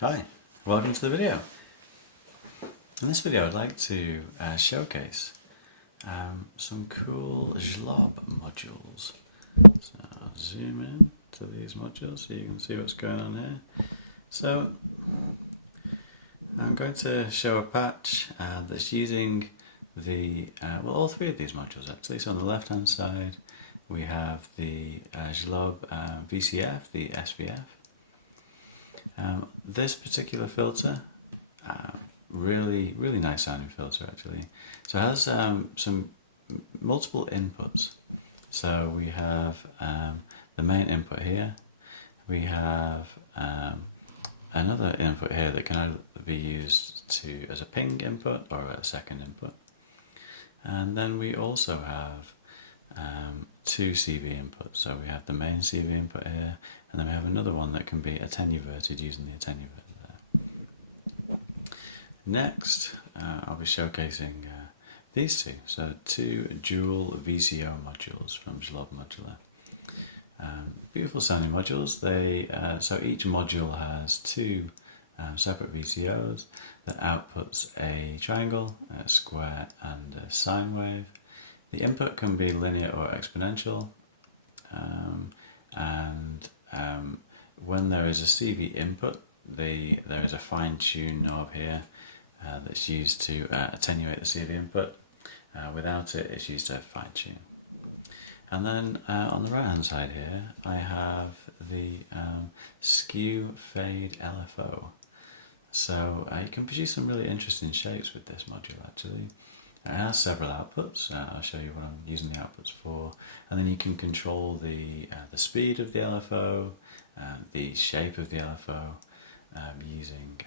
Hi, welcome to the video. In this video I'd like to showcase some cool Zlob modules. So I'll zoom in to these modules so you can see what's going on here. So I'm going to show a patch that's using the, all three of these modules actually. So on the left hand side we have the Zlob VCF, the SVF. This particular filter, really nice sounding filter actually. So it has some multiple inputs. So we have the main input here. We have another input here that can either be used as a ping input or a second input. And then we also have two CV inputs. So we have the main CV input here, and then we have another one that can be attenuverted using the attenuverter there. Next, I'll be showcasing these two. So two dual VCO modules from Zlob Modular. Beautiful sounding modules. So each module has two separate VCOs that outputs a triangle, a square, and a sine wave. The input can be linear or exponential, and when there is a CV input, there is a fine-tune knob here that's used to attenuate the CV input. Without it, it's used to fine-tune. And then on the right-hand side here, I have the Skew Fade LFO. So you can produce some really interesting shapes with this module actually. It has several outputs. I'll show you what I'm using the outputs for, and then you can control the speed of the LFO, the shape of the LFO, using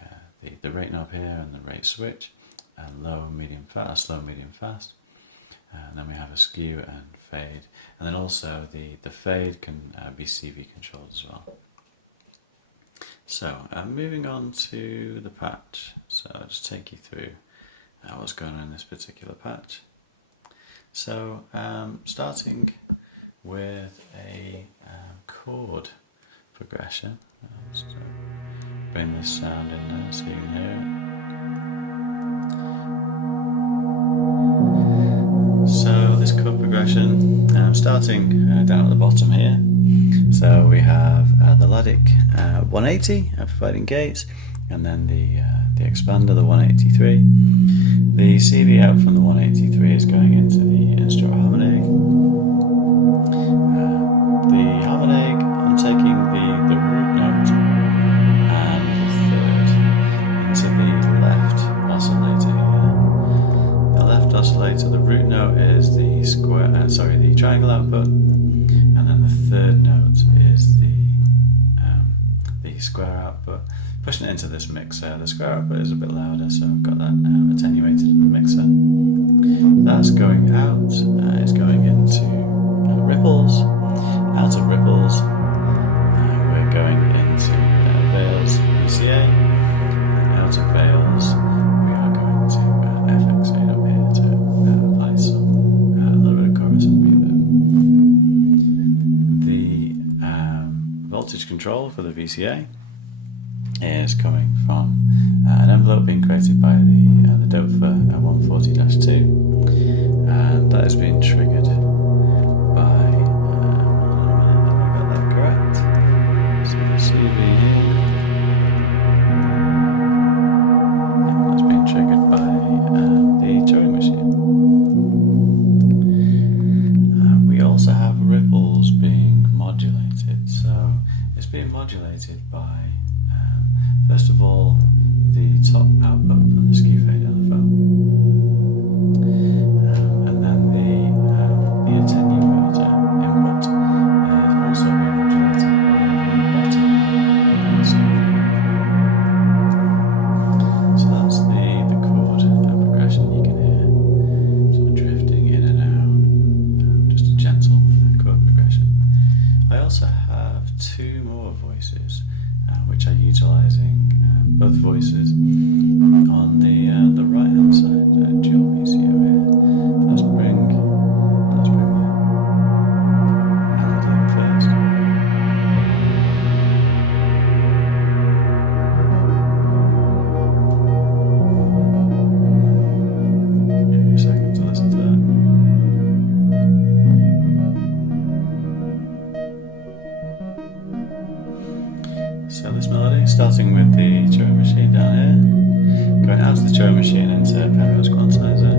the rate knob here and the rate switch, low, medium, fast, slow, medium, fast. And then we have a skew and fade, and then also the fade can be CV controlled as well. So moving on to the patch. So I'll just take you through what's going on in this particular patch. So starting with a chord progression. I'll just bring this sound in now so you can hear it. So this chord progression, starting down at the bottom here. So we have the Ladic 180 providing gates, and then the expander, the 183. The CV out from the 183 is going into the instrument harmonic. The harmonic, I'm taking the root note and the third into the left oscillator here. The left oscillator, the root note is the the triangle output, and then the third note is the square output. Pushing it into this mixer, the square output is a bit louder, so I've got that attenuated in the mixer. That's going out, it's going into ripples. Out of ripples, we're going into Veils VCA, and out of Veils, we are going to FX8 up here to apply a little bit of chorus and reverb. The voltage control for the VCA is coming from an envelope being created by the Doper 140-2, and that is being triggered by, I got that correct, so the CV here, and that's being triggered by the Turing machine. We also have ripples being modulated, so it's being modulated by first of all, the top output from the Skew Fade LFO, and then the attenuverter input is also being modulated by the bottom of the Skew Fade LFO. So that's the chord progression you can hear, sort of drifting in and out, just a gentle chord progression. I also have two more voices which are utilising both voices on the right hand side, dual VCO here. Let's bring the melody in first. So this melody, starting with the Turing machine down here, going out of the Turing machine into Penrose quantizer,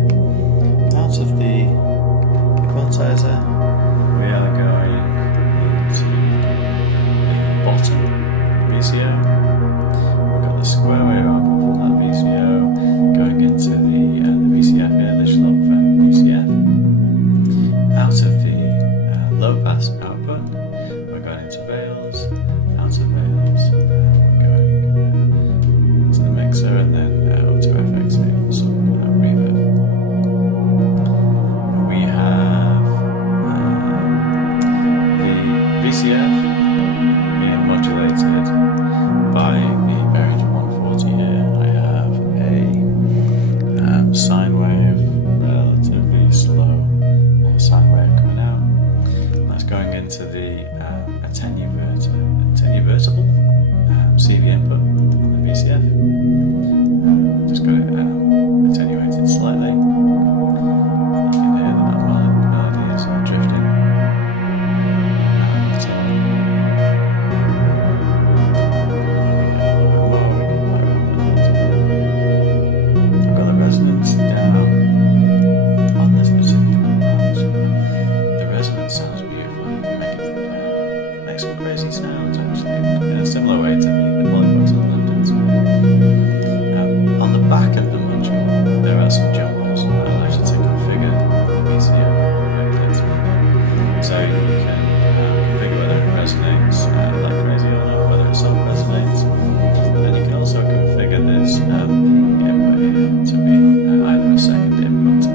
out of the quantizer we are going into the bottom VCO. We've got the square wave output from that VCO going into the VCF here, the Zlob VCF. Out of the low pass output, we're going into Veils. Out of Veils, we're going into the mixer, and then up to FX8 for some reverb. We have the VCF being modulated by the Behringer 140 here. I have a sine wave, relatively slow sine wave coming out. That's going into the attenuvertible CV input on the VCF. Just got it attenuated slightly. You can hear that melody is drifting. I've got the resonance down on this particular patch. The resonance sounds beautiful. You can make some crazy sounds actually, in a similar way to the polybox on the left-hand side. On the back of the module, there are some jumpers that allow you to configure the VCF regulator. So you can configure whether it resonates like crazy or not, whether it self-resonates. And you can also configure this input here to be either a second input or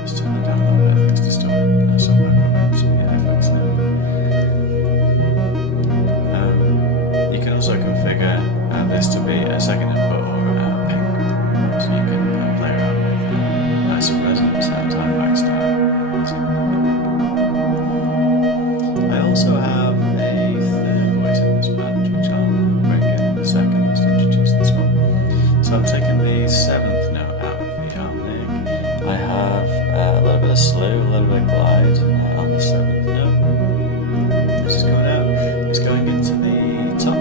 let's turn that down a little bit. It's distorted somewhere probably, so yeah, FX now. You can also configure this to be a second input or a ping, so you can play around with some resonance sounds, high-back style. I also have a third voice in this patch, which I'll bring in a second just to introduce this one. So I'm taking the 7th note out of the harmonic. I have a little bit of slew, a little bit of glide on the 7th note. This is coming out. It's going into the top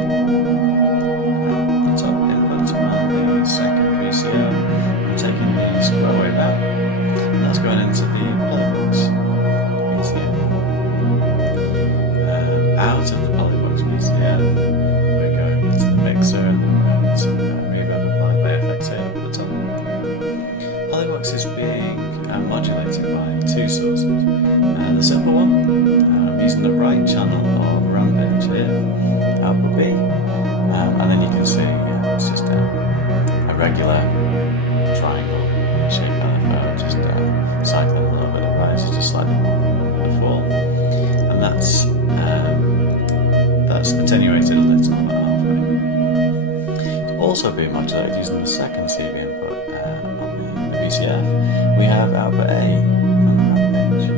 input on the second VCO. I'm taking the square wave out, and that's going into the polybox VCO. Out of the polybox VCO, we're going into the mixer, and then we're having some reverb applied by FX8 over the top. Polybox is being modulated by two sources. The simple one, I'm using the right channel of Rampage here, output B, and then you can see it's just a regular triangle shape LFO, just cycling a little bit of rise, just slightly more the fall, and that's attenuated a little at halfway. It's also being modulated using the second CV input on the VCF. We have output A from the Rampage.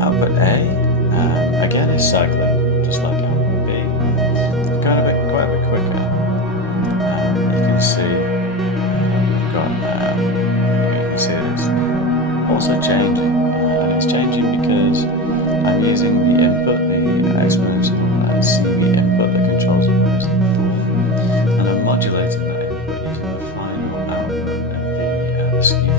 Output A, again, is cycling, just like output B. It's quite a bit quicker. You can see we've got, you can see this also changing, and it's changing because I'm using the input, the exponential CV input that controls the rise and the fall, and I'm modulating that input using the final output of the Skew